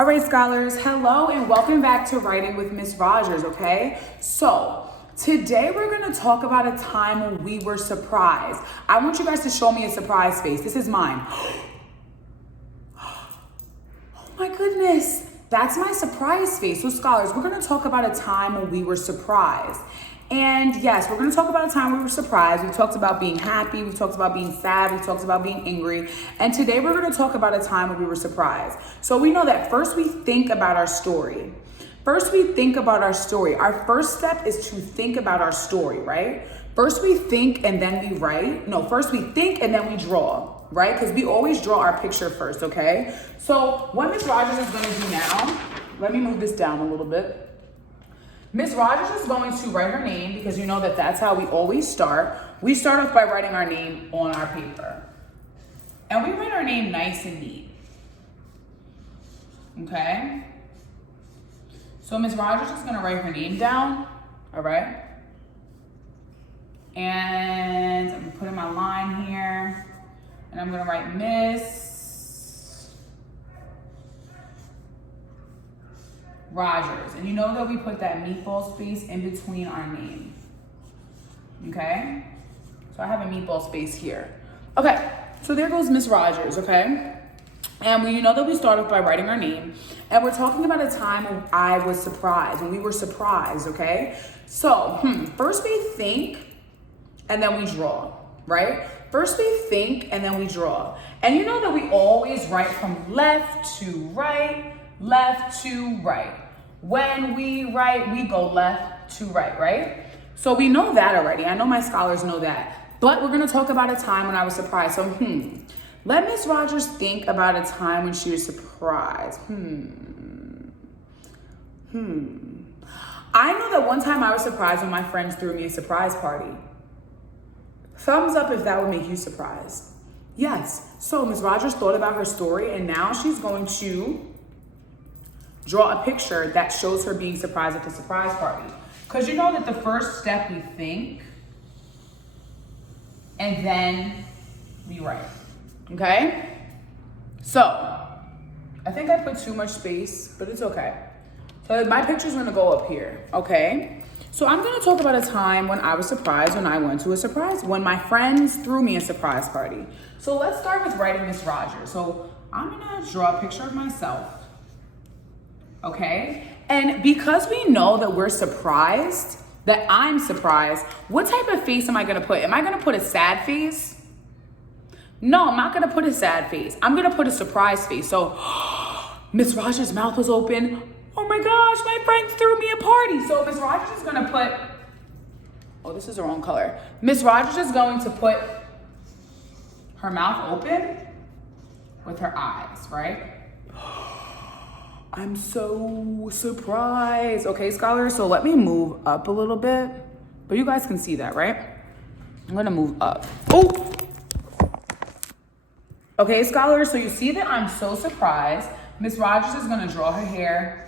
All right, scholars, hello and welcome back to Writing with Miss Rogers, okay? So, today we're gonna talk about a time when we were surprised. I want you guys to show me a surprise face. This is mine. Oh my goodness, that's my surprise face. So, scholars, we're gonna talk about a time when we were surprised. And yes, we're gonna talk about a time we were surprised. We talked about being happy, we talked about being sad, we talked about being angry. And today we're gonna talk about a time when we were surprised. So we know that first we think about our story. First we think about our story. Our first step is to think about our story, right? First we think and then we write. No, first we think and then we draw, right? Because we always draw our picture first, okay? So what Miss Rogers is gonna do now, let me move this down a little bit. Miss Rogers is going to write her name because you know that that's how we always start. We start off by writing our name on our paper. And we write our name nice and neat. Okay? So Miss Rogers is gonna write her name down, all right? And I'm gonna put in my line here. And I'm gonna write Miss Rogers. And you know that we put that meatball space in between our name. Okay? So I have a meatball space here. Okay, so there goes Miss Rogers, okay? And you know that we start off by writing our name. And we're talking about a time when I was surprised, when we were surprised, okay? So, first we think and then we draw, right? First we think and then we draw. And you know that we always write from left to right, left to right. When we write, we go left to right, right? So we know that already. I know my scholars know that. But we're gonna talk about a time when I was surprised. So, let Miss Rogers think about a time when she was surprised. I know that one time I was surprised when my friends threw me a surprise party. Thumbs up if that would make you surprised. Yes, so Miss Rogers thought about her story and now she's going to draw a picture that shows her being surprised at the surprise party. Because you know that the first step we think and then we write, okay? So, I think I put too much space, but it's okay. So my picture's gonna go up here, okay? So I'm gonna talk about a time when I was surprised when I went to a surprise, when my friends threw me a surprise party. So let's start with writing Miss Rogers. So I'm gonna draw a picture of myself. Okay? And because we know that we're surprised, that I'm surprised, what type of face am I gonna put? Am I gonna put a sad face? No, I'm not gonna put a sad face. I'm gonna put a surprise face. So, Miss Rogers' mouth was open. Oh my gosh, my friends threw me a party. So Miss Rogers is gonna put, oh, this is the wrong color. Miss Rogers is going to put her mouth open with her eyes, right? I'm so surprised. Okay, scholars, so let me move up a little bit. But you guys can see that, right? I'm gonna move up. Oh! Okay, scholars, so you see that I'm so surprised. Miss Rogers is gonna draw her hair.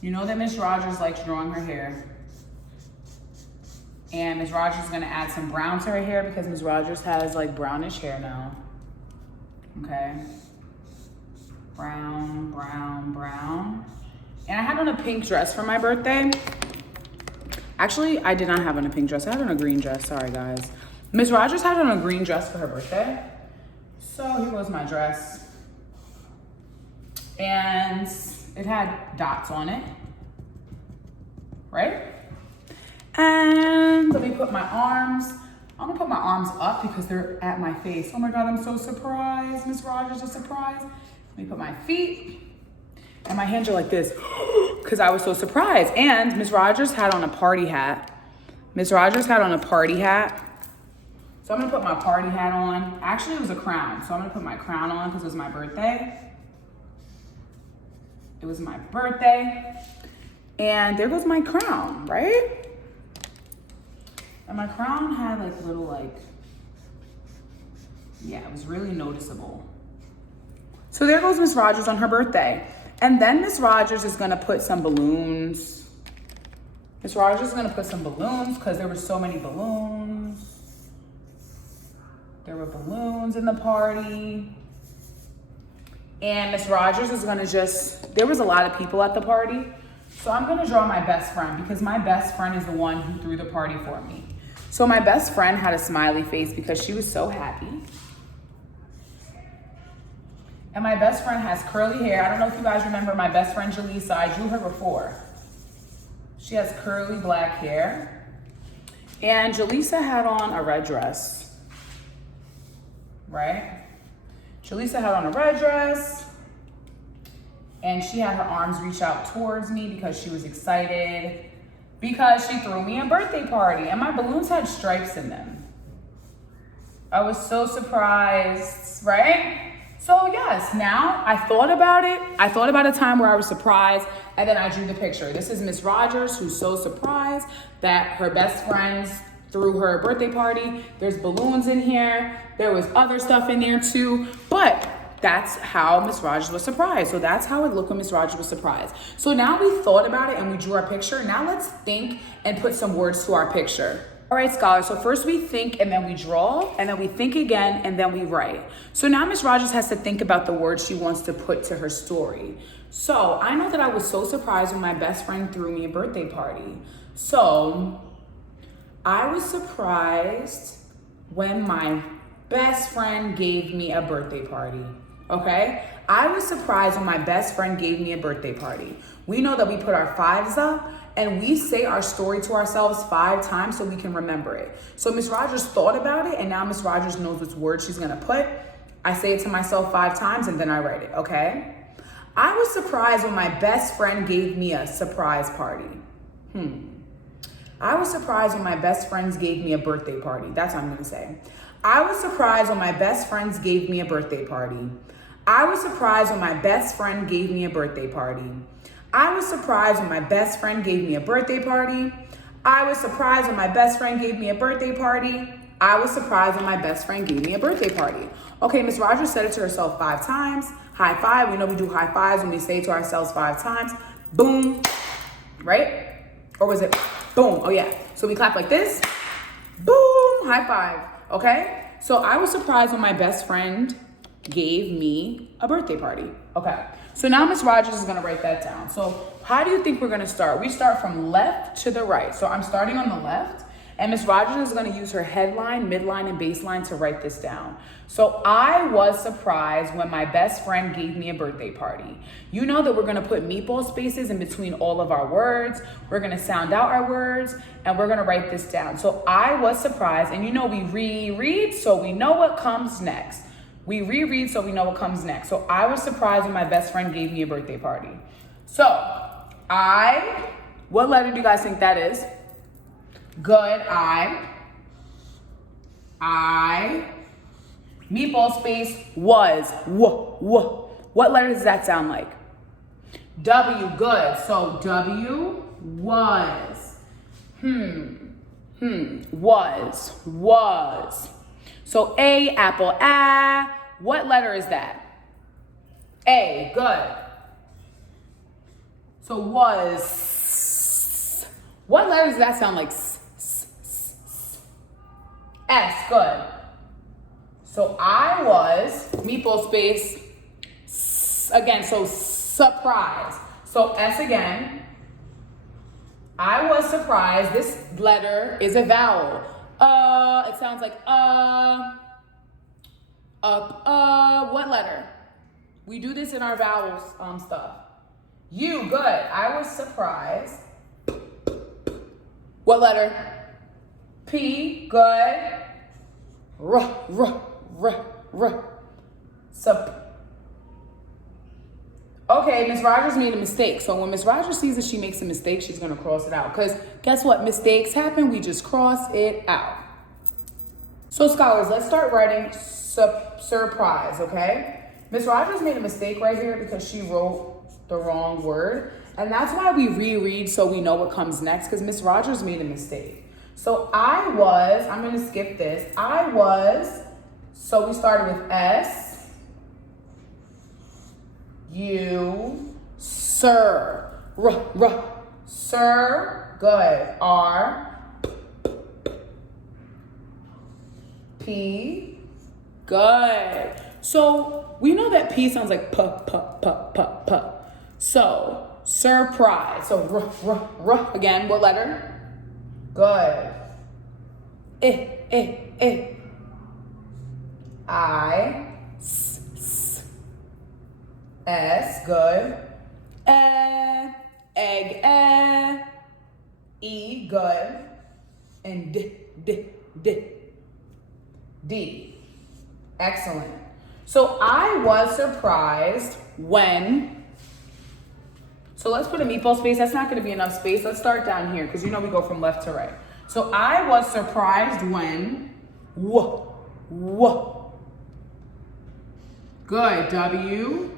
You know that Miss Rogers likes drawing her hair. And Miss Rogers is gonna add some brown to her hair because Miss Rogers has like brownish hair now. Okay, brown, brown, brown. And I had on a pink dress for my birthday. Actually, I did not have on a pink dress. I had on a green dress, sorry guys. Miss Rogers had on a green dress for her birthday. So here was my dress. And it had dots on it, right? And let me put my arms. I'm gonna put my arms up because they're at my face. Oh my God, I'm so surprised. Miss Rogers is surprised. Let me put my feet, and my hands are like this because I was so surprised. And Miss Rogers had on a party hat. Miss Rogers had on a party hat. So I'm gonna put my party hat on. Actually, it was a crown. So I'm gonna put my crown on because it was my birthday. It was my birthday. And there goes my crown, right? And my crown had like little yeah, it was really noticeable. So there goes Miss Rogers on her birthday. And then Miss Rogers is gonna put some balloons. Miss Rogers is gonna put some balloons because there were so many balloons. There were balloons in the party. And Miss Rogers is gonna there was a lot of people at the party. So I'm gonna draw my best friend because my best friend is the one who threw the party for me. So my best friend had a smiley face because she was so happy. And my best friend has curly hair. I don't know if you guys remember my best friend Jaleesa. I drew her before. She has curly black hair. And Jaleesa had on a red dress, right? Jaleesa had on a red dress. And she had her arms reach out towards me because she was excited because she threw me a birthday party and my balloons had stripes in them. I was so surprised, right? So yes, now I thought about it. I thought about a time where I was surprised and then I drew the picture. This is Miss Rogers who's so surprised that her best friends threw her a birthday party. There's balloons in here. There was other stuff in there too, but that's how Miss Rogers was surprised. So that's how it looked when Miss Rogers was surprised. So now we thought about it and we drew our picture. Now let's think and put some words to our picture. All right, scholars, so first we think and then we draw, and then we think again and then we write. So now Miss Rogers has to think about the words she wants to put to her story. So I know that I was so surprised when my best friend threw me a birthday party. So I was surprised when my best friend gave me a birthday party, okay? I was surprised when my best friend gave me a birthday party. We know that we put our fives up and we say our story to ourselves 5 times so we can remember it. So Miss Rogers thought about it and now Miss Rogers knows which word she's gonna put. I say it to myself 5 times and then I write it, okay? I was surprised when my best friend gave me a surprise party. I was surprised when my best friends gave me a birthday party. That's what I'm gonna say. I was surprised when my best friends gave me a birthday party. I was surprised when my best friend gave me a birthday party. I was surprised when my best friend gave me a birthday party. I was surprised when my best friend gave me a birthday party. I was surprised when my best friend gave me a birthday party. Okay, Miss Rogers said it to herself 5 times. High five, we know we do high fives when we say it to ourselves 5 times. Boom, right? Or was it boom? Oh yeah, so we clap like this. Boom, high five, okay? So I was surprised when my best friend gave me a birthday party. Okay, so now Miss Rogers is gonna write that down. So how do you think we're gonna start? We start from left to the right. So I'm starting on the left and Miss Rogers is gonna use her headline, midline, and baseline to write this down. So I was surprised when my best friend gave me a birthday party. You know that we're gonna put meatball spaces in between all of our words. We're gonna sound out our words and we're gonna write this down. So I was surprised, and you know we reread so we know what comes next. We reread so we know what comes next. So I was surprised when my best friend gave me a birthday party. So what letter do you guys think that is? Good, meatball space, was, What letter does that sound like? W, good. So W, was. Was. So A, apple, what letter is that? A, good. So was. What letter does that sound like? S, good. So I was, meatball space, again, so surprise. So S again. I was surprised. This letter is a vowel. It sounds like what letter? We do this in our vowels stuff. U, good. I was surprised. What letter? P, good. Okay, Miss Rogers made a mistake. So when Miss Rogers sees that she makes a mistake, she's gonna cross it out. Because guess what? Mistakes happen, we just cross it out. So scholars, let's start writing surprise, okay? Miss Rogers made a mistake right here because she wrote the wrong word. And that's why we reread so we know what comes next, because Miss Rogers made a mistake. So I'm gonna skip this. So we started with S, U, sir, sir, good, R, P, Good. So we know that P sounds like p, p, p, p, p. So surprise. So again, what letter? Good. I, s, S, good. Egg, E, good. And D. Excellent. So I was surprised when, so let's put a meatball space. That's not going to be enough space. Let's start down here because you know we go from left to right. So I was surprised when, Good. W.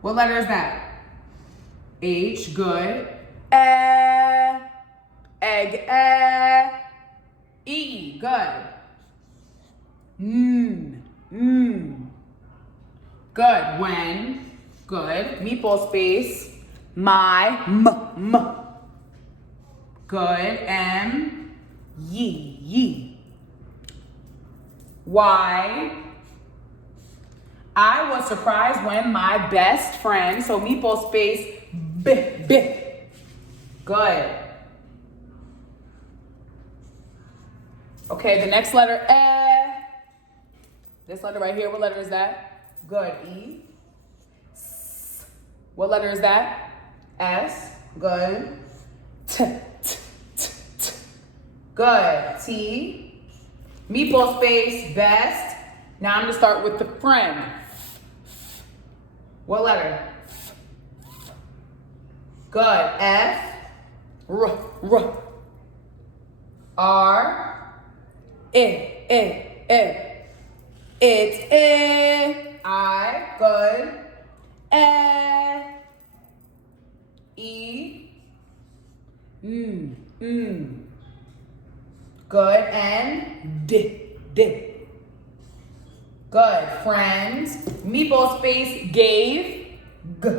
What letter is that? H. Good. Egg. E. Good. Good. When. Good. Meatball space. My. Good. M. Ye. Y. I was surprised when my best friend, so meatball space, B. Good. Okay, the next letter, This letter right here, what letter is that? Good. E. S. What letter is that? S. Good. T. Good. T. Meatball space, best. Now I'm gonna start with the friend. What letter? Good. F. R. R. I. Good. E. Good. N. D. Good. Friends. Meatball space, gave. G.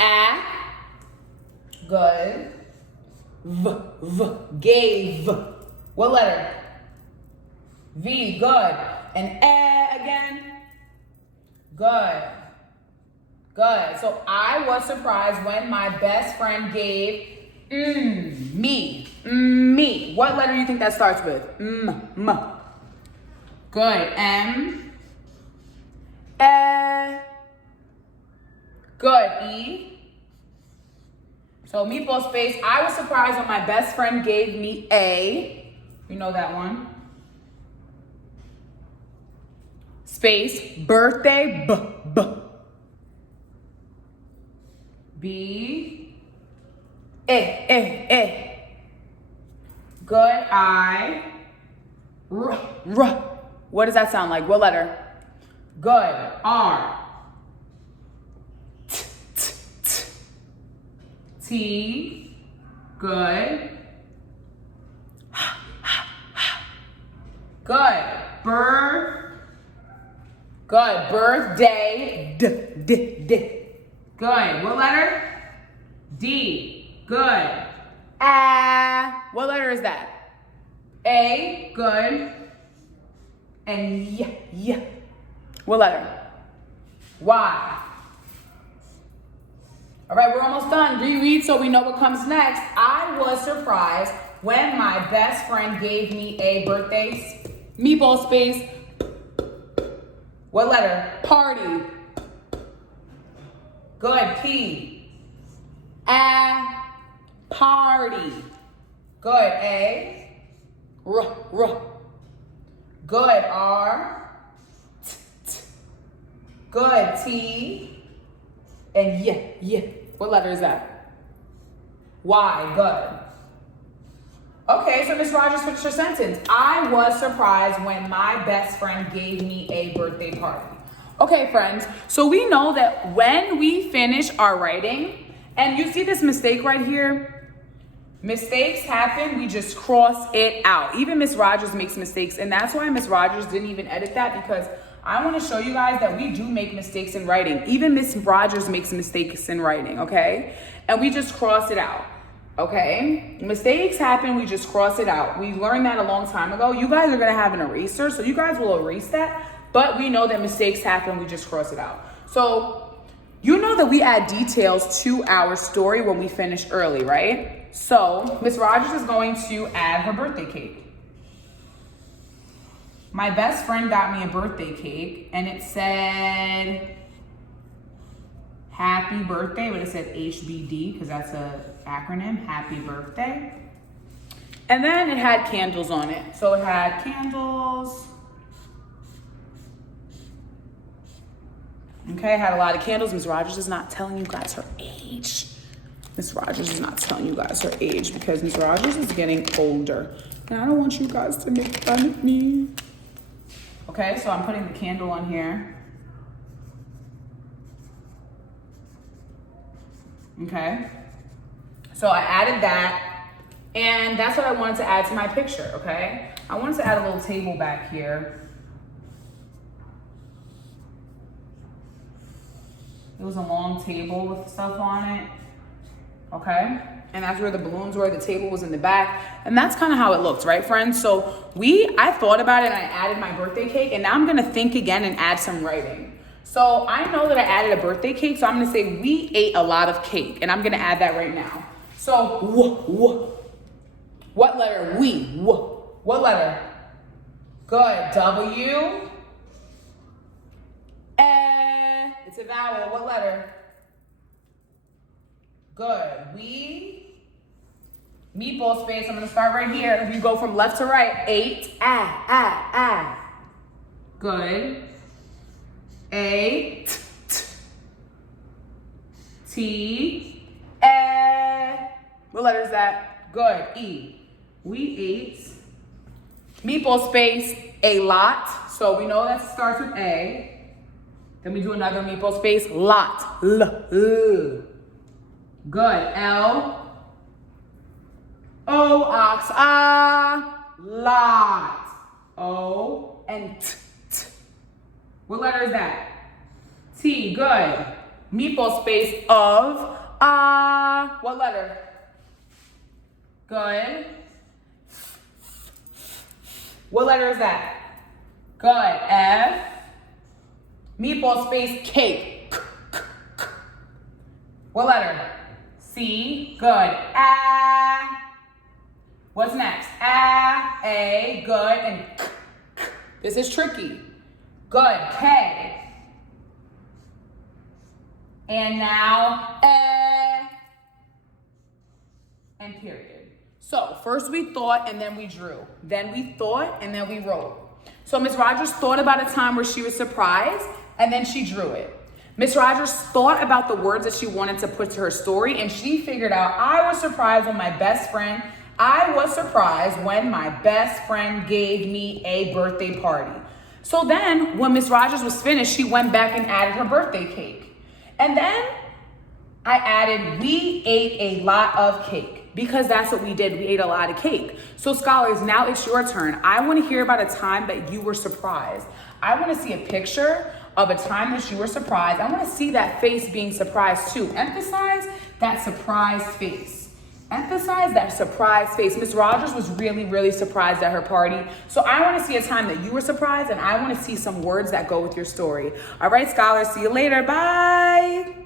A. Good. V. Gave. What letter? V. Good. And again. Good. So I was surprised when my best friend gave me. What letter do you think that starts with? M. Good. M. Good. E. So meatball space. I was surprised when my best friend gave me A. You know that one. Space. Birthday. B. Good. I. R. What does that sound like? What letter? Good. R. T. Good. Good. Good. Birthday. D. Good. What letter? D. Good. What letter is that? A. Good. And yeah. What letter? Y. All right, we're almost done. Reread so we know what comes next. I was surprised when my best friend gave me a birthday meatball space. What letter? Party. Good. P. Party. Good. A. R. Good. R. Good. T. And yeah. What letter is that? Y. Good. Okay, so Miss Rogers, finish your sentence. I was surprised when my best friend gave me a birthday party. Okay, friends, so we know that when we finish our writing, and you see this mistake right here, mistakes happen, we just cross it out. Even Miss Rogers makes mistakes, and that's why Miss Rogers didn't even edit that, because I want to show you guys that we do make mistakes in writing. Even Miss Rogers makes mistakes in writing, okay? And we just cross it out. Okay, mistakes happen, we just cross it out. We learned that a long time ago. You guys are gonna have an eraser, so you guys will erase that, but we know that mistakes happen, we just cross it out. So you know that we add details to our story when we finish early, right? So Miss Rogers is going to add her birthday cake. My best friend got me a birthday cake, and it said happy birthday, but it said HBD because that's a acronym, happy birthday. And then it had candles on it. So it had candles. Okay, it had a lot of candles. Miss Rogers is not telling you guys her age. Miss Rogers is not telling you guys her age because Miss Rogers is getting older. And I don't want you guys to make fun of me. Okay, so I'm putting the candle on here. Okay, so I added that, and that's what I wanted to add to my picture, okay? I wanted to add a little table back here. It was a long table with stuff on it, okay? And that's where the balloons were, the table was in the back, and that's kind of how it looked, right, friends? So I thought about it, and I added my birthday cake, and now I'm gonna think again and add some writing. So I know that I added a birthday cake, so I'm gonna say we ate a lot of cake, and I'm gonna add that right now. So, what letter? We. What letter? Good. W. It's a vowel. What letter? Good. We. Meatball space. I'm gonna start right here. We go from left to right. 8. Good. A, T, what letter is that? Good, E. We ate meatball space, a lot. So we know that starts with A. Then we do another meatball space, lot, L. Good, L. O, ox, lot. O, and T. What letter is that? T, good. Meatball space of, what letter? Good. What letter is that? Good, F. Meatball space, cake. What letter? C, good. What's next? A, good, and this is tricky. Good, K. And now, and period. So first we thought and then we drew. Then we thought and then we wrote. So Miss Rogers thought about a time where she was surprised and then she drew it. Miss Rogers thought about the words that she wanted to put to her story and she figured out, I was surprised when my best friend gave me a birthday party. So then, when Miss Rogers was finished, she went back and added her birthday cake. And then I added, we ate a lot of cake, because that's what we did. We ate a lot of cake. So scholars, now it's your turn. I want to hear about a time that you were surprised. I want to see a picture of a time that you were surprised. I want to see that face being surprised too. Emphasize that surprised face. Emphasize that surprise face. Miss Rogers was really, really surprised at her party. So I want to see a time that you were surprised, and I want to see some words that go with your story. All right, scholars, see you later. Bye.